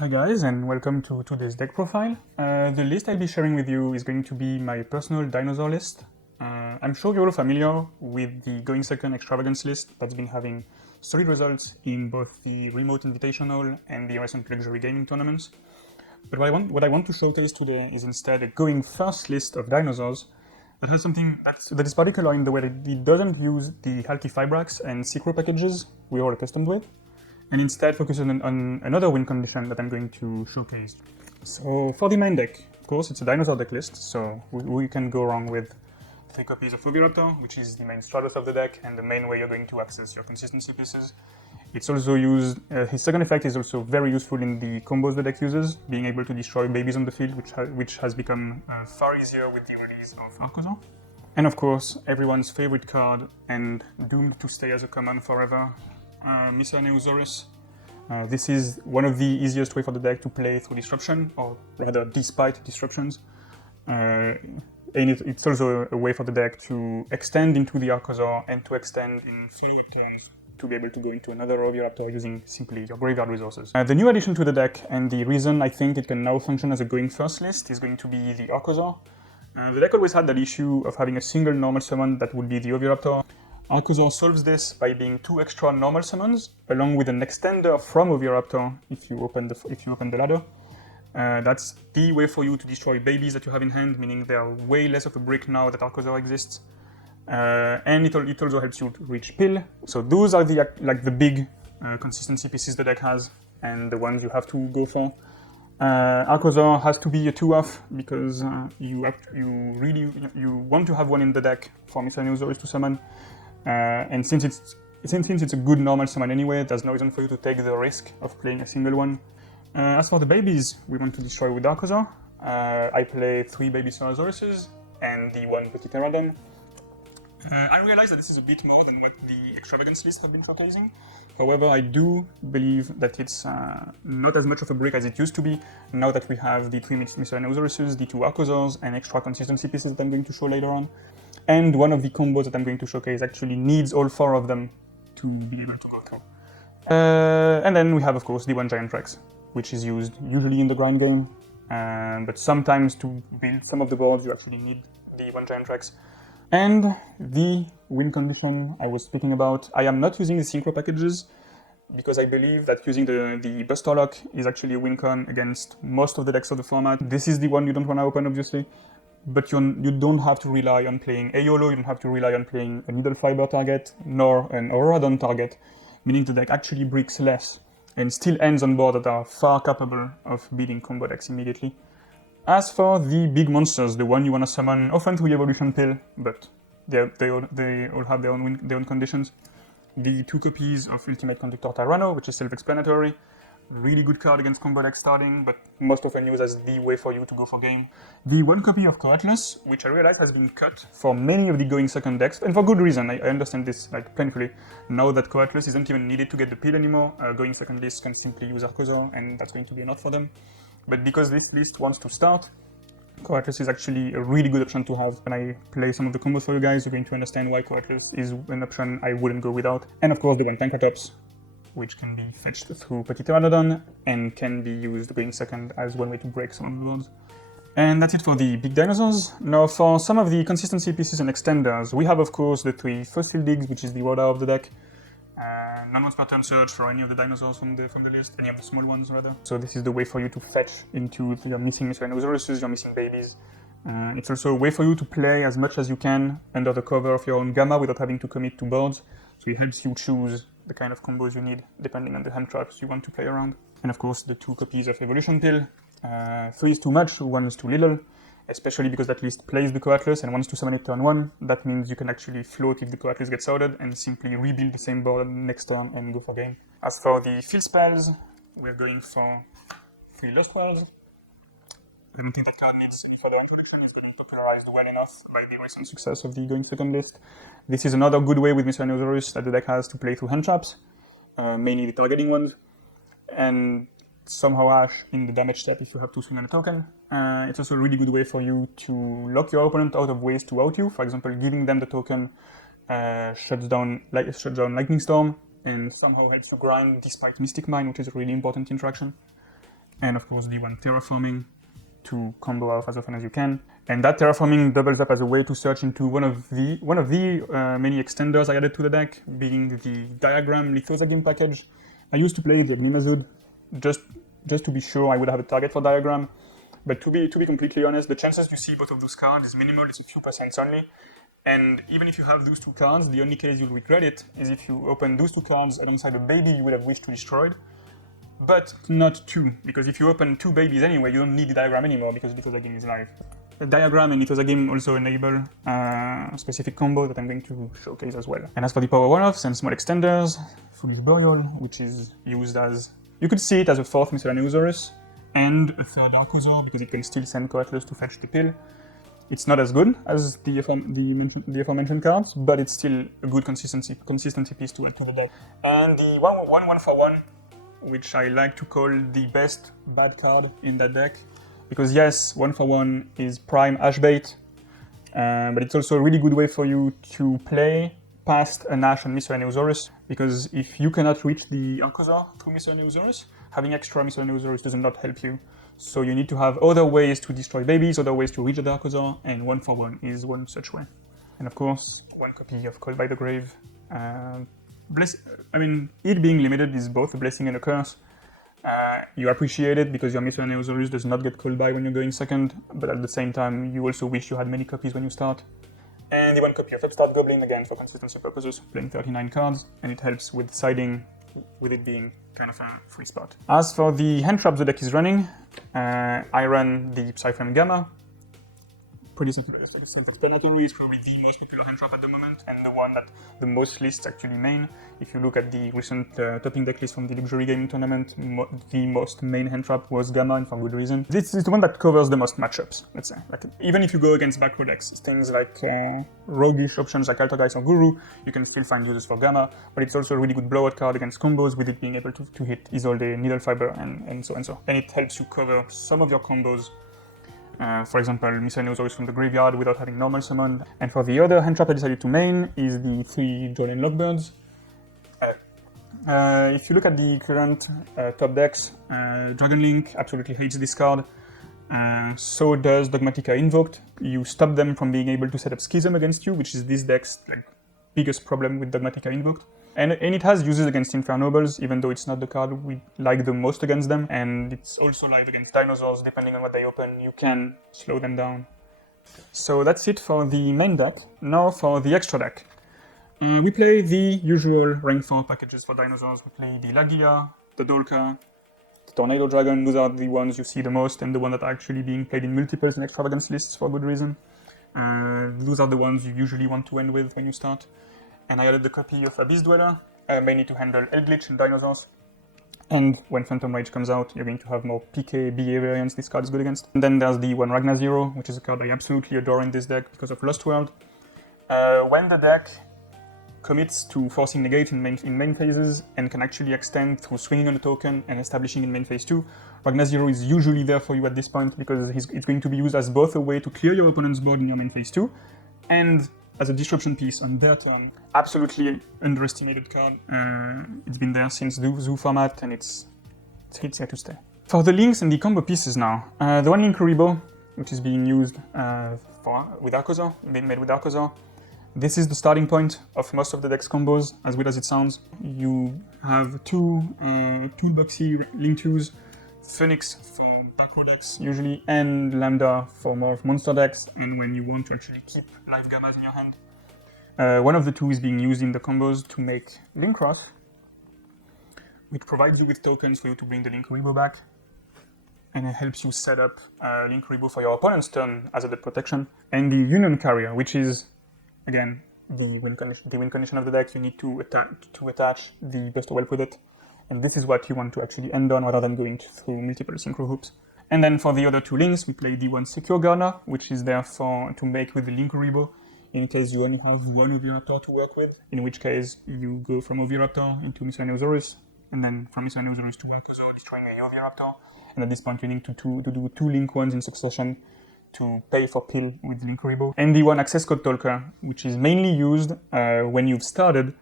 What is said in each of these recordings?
Hi guys, and welcome to today's deck profile. The list I'll be sharing with you is going to be my personal dinosaur list. I'm sure you're all familiar with the Going Second Extravagance list that's been having solid results in both the Remote Invitational and the recent Luxury Gaming tournaments. But what I want to showcase today is instead a Going First list of dinosaurs that has something that is particular in the way that it doesn't use the Halqifibrax and Secro packages we're all accustomed with, and instead focuses on another win condition that I'm going to showcase. So for the main deck, of course, it's a dinosaur deck list, so we can go wrong with 3 copies of Oviraptor, which is the main stratus of the deck and the main way you're going to access your consistency pieces. It's also used, his second effect is also very useful in the combos the deck uses, being able to destroy babies on the field, which has become far easier with the release of Archosaur. And of course, everyone's favorite card and doomed to stay as a common forever, Miscellaneousaurus. This is one of the easiest way for the deck to play through disruption, or rather despite disruptions. And it's also a way for the deck to extend into the Archosaur and to extend in few turns to be able to go into another Oviraptor using simply your graveyard resources. The new addition to the deck, and the reason I think it can now function as a going first list, is going to be the Archosaur. The deck always had that issue of having a single normal summon that would be the Oviraptor. Archosaur solves this by being 2 extra normal summons, along with an extender from Oviraptor if you open the ladder. That's the way for you to destroy babies that you have in hand, meaning they are way less of a brick now that Archosaur exists. And it also helps you to reach Pill. So those are the big consistency pieces the deck has, and the ones you have to go for. Archosaur has to be a 2-off because you want to have one in the deck for Miscellaneousaurus to summon. And since it's a good normal summon anyway, there's no reason for you to take the risk of playing a single one. As for the babies we want to destroy with Archosaur, I play 3 baby Cerasauruses and the 1 Petit Pteranodon. I realize that this is a bit more than what the Extravagance list have been showcasing. However, I do believe that it's not as much of a brick as it used to be, now that we have the 3 Miscellaneousaurus, the 2 Archosaurs, and extra consistency pieces that I'm going to show later on. And one of the combos that I'm going to showcase actually needs all 4 of them to be able to go through. And then we have, of course, the 1 Giant Rex, which is used usually in the grind game, but sometimes to build some of the boards you actually need the 1 Giant Rex. And the win condition I was speaking about, I am not using the Synchro packages because I believe that using the Buster Lock is actually a win con against most of the decks of the format. This is the one you don't want to open, obviously, but you don't have to rely on playing a YOLO, you don't have to rely on playing a Needle Fiber target, nor an Auradon target, meaning the deck actually bricks less and still ends on board that are far capable of beating combo decks immediately. As for the big monsters, the one you want to summon often through Evolution Pill, but they all have their own conditions. The 2 copies of Ultimate Conductor Tyranno, which is self-explanatory. Really good card against combo deck starting, but most often used as the way for you to go for game. The 1 copy of Coatlas, which I realize has been cut for many of the Going Second decks, and for good reason. I understand this painfully. Now that Coatlas isn't even needed to get the pill anymore, Going Second lists can simply use Archosaur, and that's going to be enough for them. But because this list wants to start, Coatlas is actually a really good option to have. When I play some of the combos for you guys, you're going to understand why Coatlas is an option I wouldn't go without. And of course the 1 Tankratops, which can be fetched through Petit Pteranodon and can be used going second as one way to break some of the boards. And that's it for the big dinosaurs. Now for some of the consistency pieces and extenders, we have of course the 3 Fossil Digs, which is the order of the deck. Non-once per turn search for any of the dinosaurs from the list, any of the small ones rather. So this is the way for you to fetch into your missing Miscellaneousaurus, your missing babies. It's also a way for you to play as much as you can under the cover of your own gamma without having to commit to boards. So it helps you choose the kind of combos you need depending on the hand traps you want to play around. And of course the 2 copies of Evolution Pill. 3 is too much, 1 is too little, especially because that list plays the Coatlas and wants to summon it turn 1. That means you can actually float if the Coatlas gets outed and simply rebuild the same board next turn and go for game. As for the field spells, we're going for 3 Lost Worlds. I don't think that card needs any further introduction. It's getting popularized well enough by the recent success of the Going Second list. This is another good way with Miscellaneousaurus that the deck has to play through hand traps, mainly the targeting ones, and somehow Ash in the damage step if you have to swing on a token. It's also a really good way for you to lock your opponent out of ways to out you. For example, giving them the token shuts down Lightning Storm and somehow helps you grind despite Mystic Mine, which is a really important interaction. and of course D1 terraforming to combo off as often as you can. And that terraforming doubles up as a way to search into one of the many extenders I added to the deck, being the Diagram Lithosagim package. I used to play the Oglimazud just to be sure I would have a target for Diagram. But to be completely honest, the chances you see both of those cards is minimal. It's a few percent only. And even if you have those two cards, the only case you'll regret it is if you open those two cards alongside a baby you would have wished to destroy. But not two, because if you open two babies anyway, you don't need the Diagram anymore because Lithosagim is live. The Diagram and Lithosagim also enable a specific combo that I'm going to showcase as well. And as for the power one-offs and small extenders, Foolish Burial, which is used as... You could see it as a fourth Miscellaneousaurus and a third Archosaur, because it can still send Coatlas to fetch the pill. It's not as good as the aforementioned cards, but it's still a good consistency piece to add to the deck. And the one for one, which I like to call the best bad card in that deck, because yes, 1-for-1 is prime Ashbait, but it's also a really good way for you to play past an Ash and Miscellaneousaurus, because if you cannot reach the Archosaur through Miscellaneousaurus, having extra Miscellaneousaurus does not help you. So you need to have other ways to destroy babies, other ways to reach the Archosaur, and 1-for-1 is one such way. And of course, one copy of Called by the Grave. It being limited is both a blessing and a curse. You appreciate it because your Miscellaneousaurus does not get called by when you're going second, but at the same time, you also wish you had many copies when you start. And the one copy of Upstart Goblin, again, for consistency purposes, playing 39 cards, and it helps with siding, with it being kind of a free spot. As for the hand traps the deck is running, I run the Psyframe Gamma. Pretty self-explanatory, it's probably the most popular hand trap at the moment, and the one that the most lists actually main. If you look at the recent topping deck list from the Luxury Gaming Tournament, the most main hand trap was Gamma, and for good reason. This is the one that covers the most matchups, let's say. Like, even if you go against back row decks, things like roguish options like Altergeist or Guru, you can still find uses for Gamma, but it's also a really good blowout card against combos, with it being able to hit Isolde, Needle Fiber, and so and so. And it helps you cover some of your combos. For example, Miscellaneousaurus from the graveyard without having normal summon. And for the other hand trap I decided to main is the 3 Jolene Lockbirds. If you look at the current top decks, Dragon Link absolutely hates this card. So does Dogmatica Invoked. You stop them from being able to set up Schism against you, which is this deck's biggest problem with Dogmatica Invoked. And it has uses against Infernobles, even though it's not the card we like the most against them. And it's also live against Dinosaurs, depending on what they open, you can slow them down. So that's it for the main deck. Now for the extra deck. We play the usual rank 4 packages for Dinosaurs. We play the Lagia, the Dolka, the Tornado Dragon. Those are the ones you see the most, and the ones that are actually being played in multiples and extravagance lists for good reason. Those are the ones you usually want to end with when you start. And I added the copy of Abyss Dweller, mainly to handle Eldritch and Dinosaurs. And when Phantom Rage comes out, you're going to have more PK, BA variants this card is good against. And then there's the one Ragnar Zero, which is a card I absolutely adore in this deck because of Lost World. When the deck commits to forcing negate in main phases and can actually extend through swinging on a token and establishing in main phase 2, Ragnar Zero is usually there for you at this point because it's going to be used as both a way to clear your opponent's board in your main phase 2 and as a disruption piece on their turn. Absolutely underestimated card. It's been there since the Zoo format, and it's here to stay. For the links and the combo pieces now, the one link Kuribo, which is being used with Archosaur, being made with Archosaur. This is the starting point of most of the deck's combos, as weird as it sounds. You have two toolboxy link 2s, Phoenix for back row decks usually, and Lambda for more of monster decks, and when you want to actually keep live Gammas in your hand. One of the two is being used in the combos to make Link Cross, which provides you with tokens for you to bring the Link Kuribo back, and it helps you set up Link Kuribo for your opponent's turn as a deck protection. And the Union Carrier, which is, again, the win condition of the deck. You need to attach the Buster Whelp with it. And this is what you want to actually end on rather than going through multiple synchro hoops. And then for the other two links, we play the one Secure Gardener, which is there to make with the Link Kuribo, in case you only have one Oviraptor to work with, in which case you go from Oviraptor into Miscellaneousaurus, and then from Miscellaneousaurus to Archosaur, destroying a Oviraptor. And at this point you need to do two Link ones in succession to pay for pill with Link Kuribo. And the one Access Code Talker, which is mainly used when you've started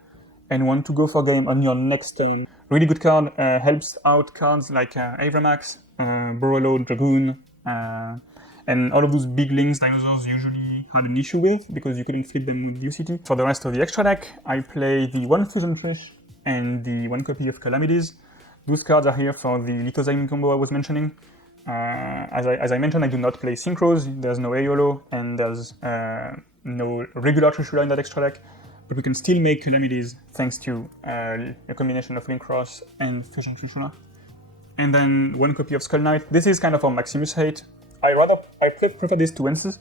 and want to go for game on your next turn, Really good card, helps out cards like Avramax, Borolo, Dragoon, and all of those big links dinosaurs usually had an issue with because you couldn't flip them with UCT. For the rest of the extra deck, I play the 1 Fusion Trish and the 1 copy of Calamities. Those cards are here for the Lithozyme combo I was mentioning. As I mentioned, I do not play Synchros, there's no Aeolo, and there's no regular Trishula in that extra deck, but we can still make Calamities thanks to a combination of Linkross and Fusion Trishula. And then 1 copy of Skull Knight. This is kind of for Maximus hate. I prefer this to Ensu,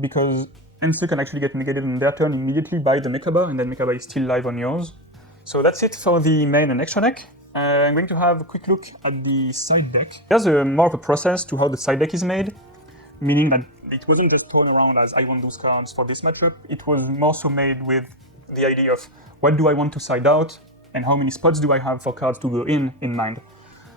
because Ensu can actually get negated on their turn immediately by the Mechaba, and then Mechaba is still live on yours. So that's it for the main and extra deck. I'm going to have a quick look at the side deck. There's more of a process to how the side deck is made, meaning that it wasn't just thrown around as I want those cards for this matchup. It was more so made with the idea of what do I want to side out, and how many spots do I have for cards to go in mind.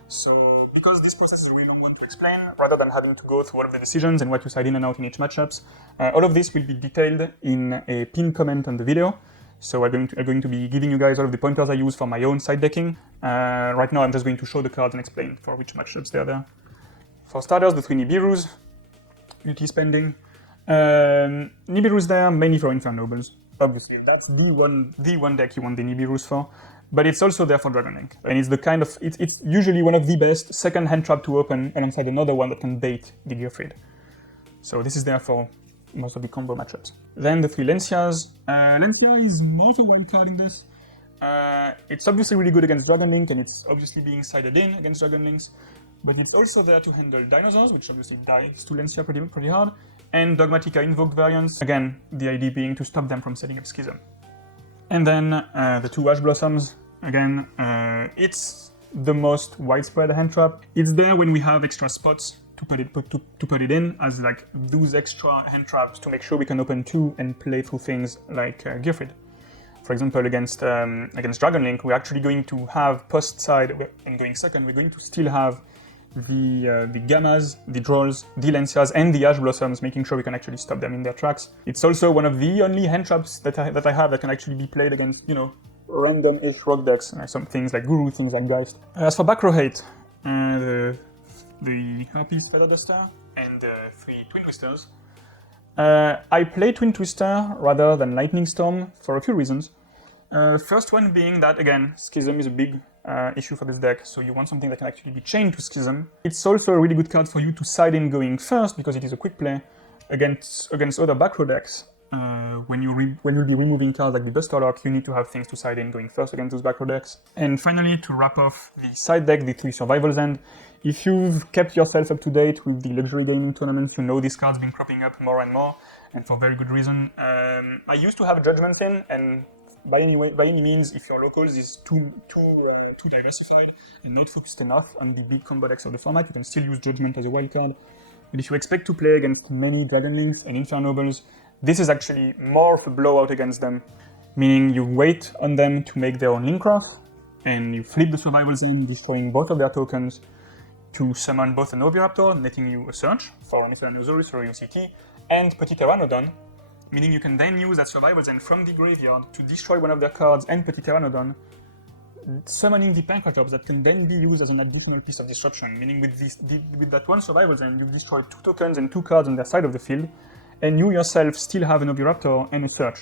So, because this process is a really long one to explain, rather than having to go through all of the decisions and what you side in and out in each matchups, all of this will be detailed in a pinned comment on the video. So I'm going to be giving you guys all of the pointers I use for my own side decking. Right now I'm just going to show the cards and explain for which matchups they're there. For starters, the 3 Nibiru's, multi-spending. Nibiru's there mainly for Infernobles. Obviously, that's the one deck you want the Nibiru's for. But it's also there for Dragon Link, and it's the kind of it's usually one of the best second hand trap to open alongside another one that can bait the Gearfried. So this is there for most of the combo matchups. Then the 3 Lancias. Lancia is more of a wild card in this. It's obviously really good against Dragon Link, and it's obviously being sided in against Dragon Links. But it's also there to handle Dinosaurs, which obviously dies to Lancia pretty hard, and Dogmatica Invoked variants. Again, the idea being to stop them from setting up Schism. And then the 2 Ash Blossoms, again, it's the most widespread hand trap. It's there when we have extra spots to put it in as like those extra hand traps to make sure we can open 2 and play through things like Gearfried. For example, against Dragon Link, we're actually going to have post side and going second. We're going to still have the Gammas, the Drolls, the Lancias, and the Ash Blossoms, making sure we can actually stop them in their tracks. It's also one of the only hand traps that I have that can actually be played against, random-ish rock decks, some things like Guru, things like Geist. As for back row hate, the Harpy Feather Duster and the 3 Twin Twisters. I play Twin Twister rather than Lightning Storm for a few reasons. First one being that, again, Schism is a big issue for this deck, so you want something that can actually be chained to Schism. It's also a really good card for you to side in going first, because it is a quick play against other back row decks. When you'll be removing cards like the Duster Lock, you need to have things to side in going first against those back row decks. And finally, to wrap off the side deck, the 3 Survivals End. If you've kept yourself up to date with the luxury gaming tournaments, you know this card's been cropping up more and more, and for very good reason. I used to have Judgment in, and by any means, if your locals is too diversified and not focused enough on the big combo decks of the format, you can still use Judgment as a wild card. But if you expect to play against many Dragon Links and Infernobles, this is actually more of a blowout against them, meaning you wait on them to make their own Linkross, and you flip the Survivals in, destroying both of their tokens to summon both an Oviraptor, netting you a search for an Tyrannosaurus or UCT, and Petit Pteranodon, meaning you can then use that Survivals End from the graveyard to destroy one of their cards and Petit Pteranodon, summoning the Pancratops that can then be used as an additional piece of disruption, meaning with that one Survivals End, you've destroyed 2 tokens and 2 cards on their side of the field, and you yourself still have an Oviraptor and a search.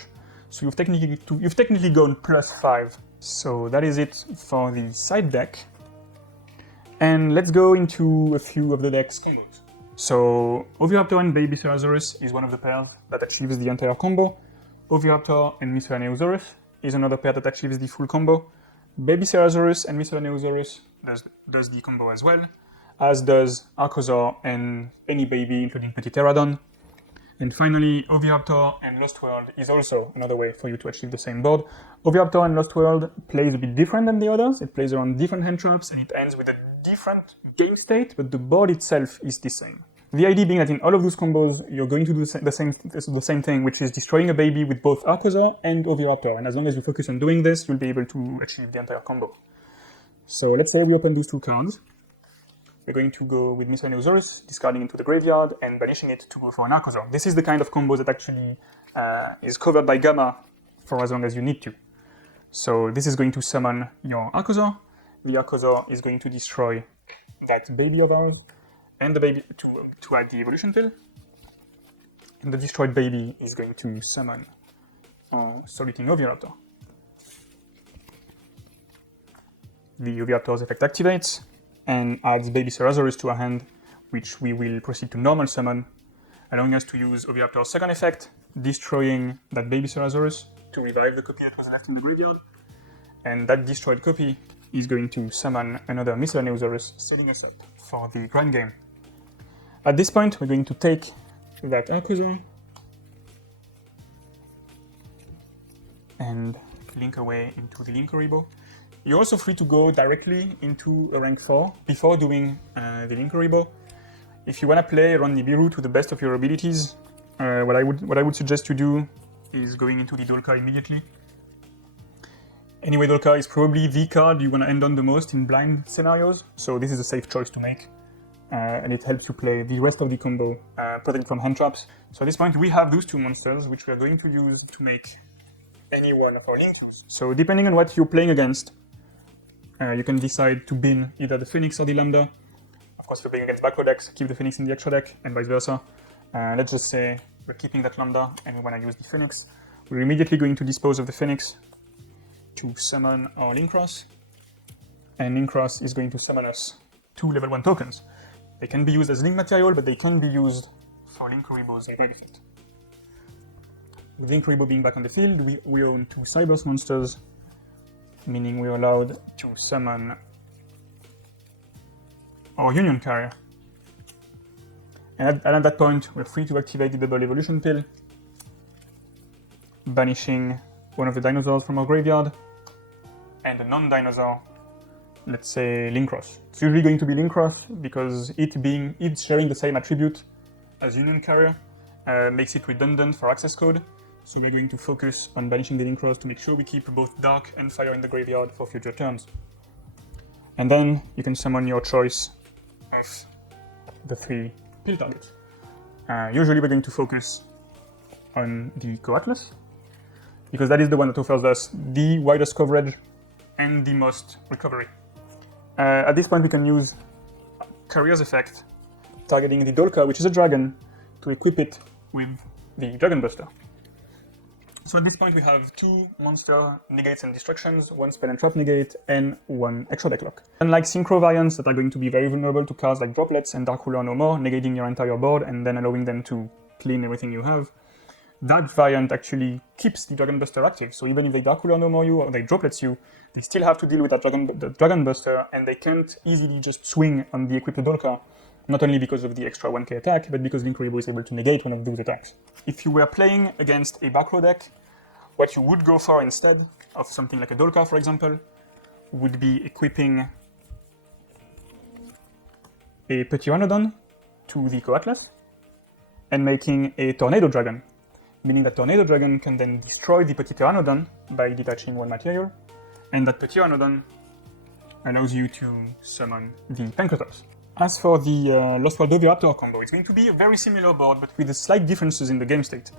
So you've technically gone +5. So that is it for the side deck. And let's go into a few of the deck's combos. So Oviraptor and Baby Ceratosaurus is one of the pairs that achieves the entire combo. Oviraptor and Miscellaneousaurus is another pair that achieves the full combo. Baby Ceratosaurus and Miscellaneousaurus does the combo as well, as does Archosaur and any baby, including Petit Pteranodon. And finally, Oviraptor and Lost World is also another way for you to achieve the same board. Oviraptor and Lost World plays a bit different than the others. It plays around different hand traps, and it ends with a different game state, but the board itself is the same. The idea being that in all of those combos, you're going to do the same thing, which is destroying a baby with both Archosaur and Oviraptor. And as long as you focus on doing this, you'll be able to achieve the entire combo. So let's say we open those 2 cards. We're going to go with Miscellaneousaurus, discarding into the graveyard, and banishing it to go for an Archosaur. This is the kind of combo that actually is covered by Gamma for as long as you need to. So this is going to summon your Archosaur, the Archosaur is going to destroy that baby of ours, and the baby to add the evolution pill. And the destroyed baby is going to summon Saluting Oviraptor. The Oviraptor's effect activates and adds baby Ceratosaurus to our hand, which we will proceed to normal summon, allowing us to use Oviraptor's second effect, destroying that baby Ceratosaurus to revive the copy that was left in the graveyard. And that destroyed copy is going to summon another Miscellaneousaurus, setting us up for the grand game. At this point, we're going to take that Archosaur and link away into the Linkuriboh. You're also free to go directly into a rank 4 before doing the Linkuriboh. If you want to play around Nibiru to the best of your abilities, what I would suggest you do is going into the Dolka immediately. Anyway, Dolka is probably the card you want to end on the most in blind scenarios, so this is a safe choice to make. And it helps you play the rest of the combo, protected from hand traps. So at this point we have those two monsters, which we are going to use to make any one of our Linkus. So depending on what you're playing against, you can decide to bin either the Phoenix or the Lambda. Of course, if you're playing against backrow decks, keep the Phoenix in the extra deck, and vice versa. Let's just say we're keeping that Lambda and we want to use the Phoenix. We're immediately going to dispose of the Phoenix to summon our Linkross, and Linkross is going to summon us 2 level 1 tokens. They can be used as link material, but they can be used for Linkuriboh's revive effect. With Linkuriboh being back on the field, we own 2 Cyberse monsters, meaning we're allowed to summon our Union Carrier. And at that point, we're free to activate the double evolution pill, banishing one of the dinosaurs from our graveyard, and a non-dinosaur, let's say Linkross. It's usually going to be Linkross because it sharing the same attribute as Union Carrier makes it redundant for access code. So we're going to focus on banishing the Linkross to make sure we keep both Dark and Fire in the graveyard for future turns. And then you can summon your choice of the 3 pill targets. Usually we're going to focus on the Coatlas, because that is the one that offers us the widest coverage and the most recovery. At this point we can use Carrier's effect, targeting the Dolka, which is a dragon, to equip it with the Dragon Buster. So at this point we have 2 monster negates and destructions, 1 spell and trap negate, and 1 extra deck lock. Unlike synchro variants that are going to be very vulnerable to cards like Droplets and Dark Ruler no more, negating your entire board and then allowing them to clean everything you have, that variant actually keeps the Dragon Buster active. So even if they Dark Ruler no more you or they Droplets you, they still have to deal with that Dragon Buster, and they can't easily just swing on the equipped Dolka, not only because of the extra 1k attack, but because Linkuriboh is able to negate one of those attacks. If you were playing against a backrow deck, what you would go for instead of something like a Dolka, for example, would be equipping a Pteranodon to the Coatlas and making a Tornado Dragon, meaning that Tornado Dragon can then destroy the Pteranodon by detaching 1 material, and that Pteranodon allows you to summon the Pancratops. As for the Lost World Oviraptor combo, it's going to be a very similar board, but with slight differences in the game state.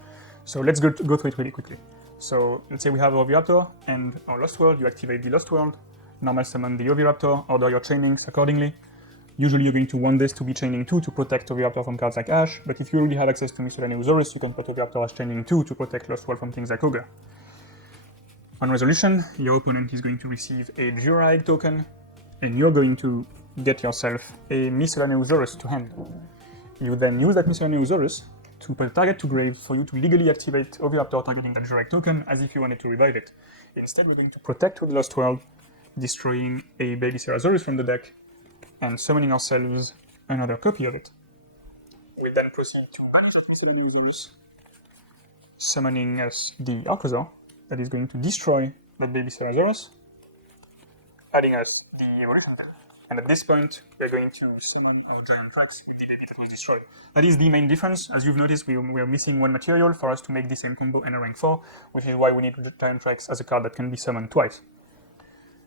So let's go through it really quickly. So let's say we have Oviraptor and our Lost World. You activate the Lost World, normal summon the Oviraptor, order your chainings accordingly. Usually you're going to want this to be chaining 2 to protect Oviraptor from cards like Ash, but if you already have access to Miscellaneousaurus, you can put Oviraptor as chaining 2 to protect Lost World from things like Ogre. On resolution, your opponent is going to receive a Juraig token, and you're going to get yourself a Miscellaneousaurus to hand. You then use that Miscellaneousaurus to put a target to grave for you to legally activate Oviraptor targeting that Juraig token as if you wanted to revive it. Instead, we're going to protect with the Lost World, destroying a baby Ceratosaurus from the deck, and summoning ourselves another copy of it. We then proceed to banish that Miscellaneousaurus, summoning us the Archosaur that is going to destroy that baby Ceratosaurus, adding us the evolution pill. And at this point, we're going to summon our giant tracks with the baby that was destroyed. That is the main difference. As you've noticed, we're missing 1 material for us to make the same combo and a rank 4, which is why we need giant tracks as a card that can be summoned twice.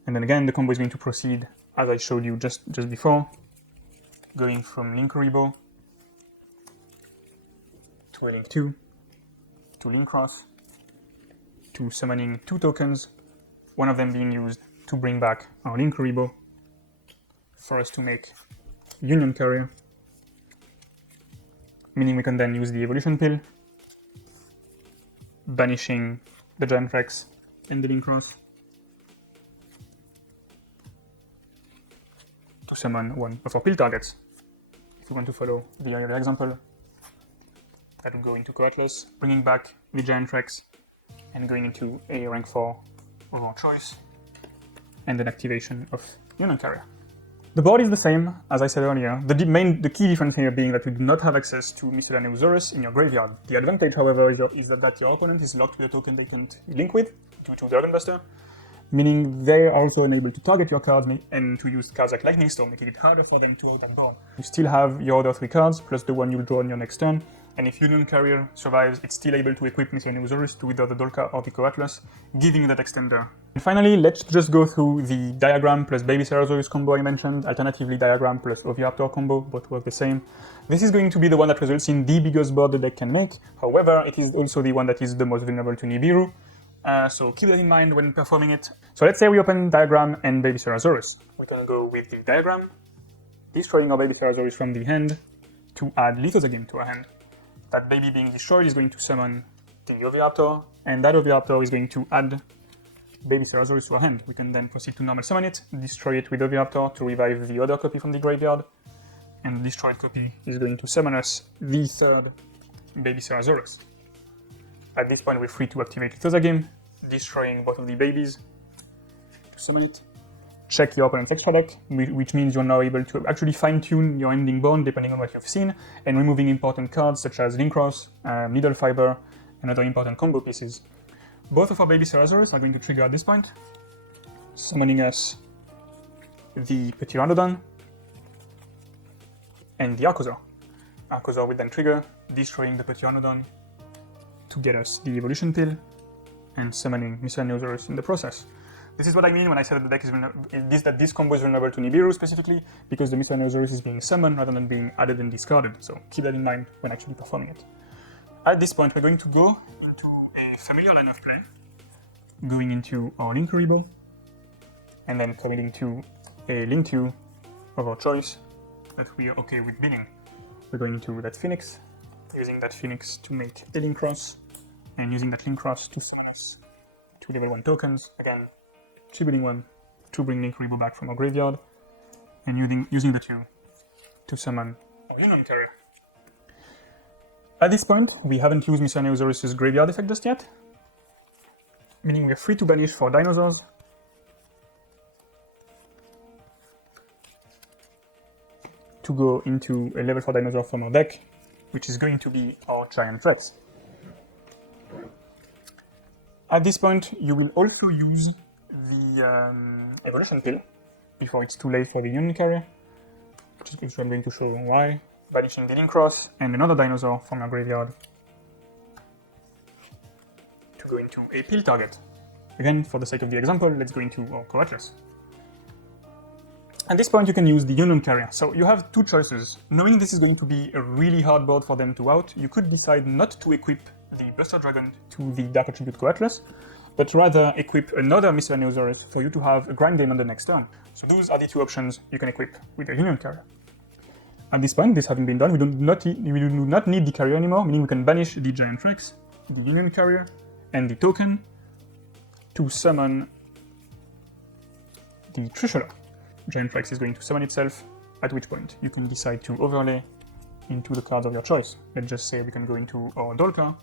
And then again, the combo is going to proceed as I showed you just before, going from Linkuriboh to a Link 2, to Linkross, to summoning 2 tokens, one of them being used to bring back our Linkuriboh, for us to make Union Carrier, meaning we can then use the Evolution Pill, banishing the Giant Rex and the Lincross to summon one of our pill targets. If we want to follow the other example, that would go into Coatlas, bringing back the Giant Rex and going into a rank 4 of our choice, and then activation of Union Carrier. The board is the same, as I said earlier, the key difference here being that we do not have access to Miscellaneousaurus in your graveyard. The advantage, however, is that your opponent is locked with a token they can't link with, due to Dragon Buster, meaning they are also unable to target your cards and to use cards like Lightning Storm, making it harder for them to open board. You still have your other 3 cards, plus the one you'll draw on your next turn, and if Union Carrier survives, it's still able to equip Miscellaneousaurus to either the Dolka or the Coatlas, giving you that extender. And finally, let's just go through the Diagram plus Baby Ceratosaurus combo I mentioned, alternatively Diagram plus Oviraptor combo, both work the same. This is going to be the one that results in the biggest board the deck can make, however, it is also the one that is the most vulnerable to Nibiru, so keep that in mind when performing it. So let's say we open Diagram and Baby Ceratosaurus. We can go with the Diagram, destroying our Baby Ceratosaurus from the hand to add Lithozagame to our hand. That baby being destroyed is going to summon the Oviraptor, and that Oviraptor is going to add Baby Ceratosaurus to our hand. We can then proceed to normal summon it, destroy it with Oviraptor to revive the other copy from the graveyard, and the destroyed copy is going to summon us the 3rd Baby Ceratosaurus. At this point we're free to activate Lithozagame, destroying both of the babies to summon it. Check your opponent's extra deck, which means you're now able to actually fine-tune your ending bond depending on what you've seen, and removing important cards such as Lincross, Needle Fiber, and other important combo pieces. Both of our Baby Ceratosaurus are going to trigger at this point, summoning us the Pteranodon and the Archosaur. Archosaur will then trigger, destroying the Pteranodon to get us the Evolution Pill, and summoning Miscellaneousaurus in the process. This is what I mean when I said that the deck is that this combo is vulnerable to Nibiru specifically, because the Miscellaneousaurus is being summoned rather than being added and discarded, so keep that in mind when actually performing it. At this point we're going to go into a familiar line of play, going into our Linkuriboh, and then committing to a Link-2 of our choice that we are okay with bidding. We're going into that Phoenix, using that Phoenix to make a Lincross, and using that Lincross to summon us 2 level 1 tokens, again, tributing 1 to bring Linkuriboh back from our graveyard, and using the 2 to summon a Union Carrier. At this point, we haven't used Miscellaneousaurus' graveyard effect just yet, meaning we're free to banish for Dinosaurs, to go into a level 4 Dinosaur from our deck, which is going to be our Giant Rex. At this point, you will also use the Evolution Pill before it's too late for the Union Carrier, which I'm going to show why. Banishing the Lincross and another Dinosaur from our graveyard to go into a pill target. Again, for the sake of the example, let's go into our Coatlas. At this point you can use the Union Carrier. So you have 2 choices. Knowing this is going to be a really hard board for them to out, you could decide not to equip the Buster Dragon to the Dark Attribute Coatlas, but rather equip another Miscellaneousaurus for you to have a grind game on the next turn. So those are the 2 options you can equip with the Union Carrier. At this point, this having been done, we do not need the carrier anymore, meaning we can banish the Giant Rex, the Union Carrier, and the token to summon the Trishula. Giant Rex is going to summon itself, at which point you can decide to overlay into the cards of your choice. Let's just say we can go into our Dolka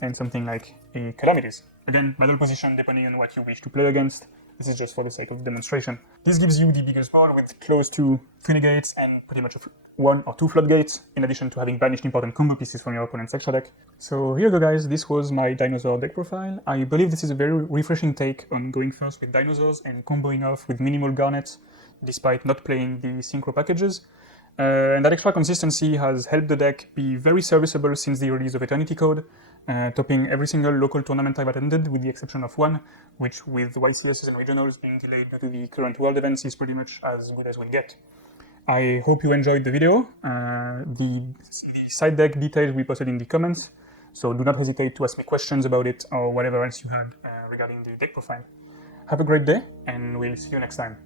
and something like a Calamities. Again, battle position depending on what you wish to play against. This is just for the sake of demonstration. This gives you the biggest board with close to 3 negates and pretty much 1 or 2 floodgates, in addition to having banished important combo pieces from your opponent's extra deck. So here you go guys, this was my Dinosaur deck profile. I believe this is a very refreshing take on going first with Dinosaurs and comboing off with minimal Garnets, despite not playing the Synchro packages. And that extra consistency has helped the deck be very serviceable since the release of Eternity Code, topping every single local tournament I've attended with the exception of 1, which with YCSs and regionals being delayed due to the current world events is pretty much as good as we'll get. I hope you enjoyed the video. The side deck details we posted in the comments, so do not hesitate to ask me questions about it or whatever else you had regarding the deck profile. Have a great day, and we'll see you next time.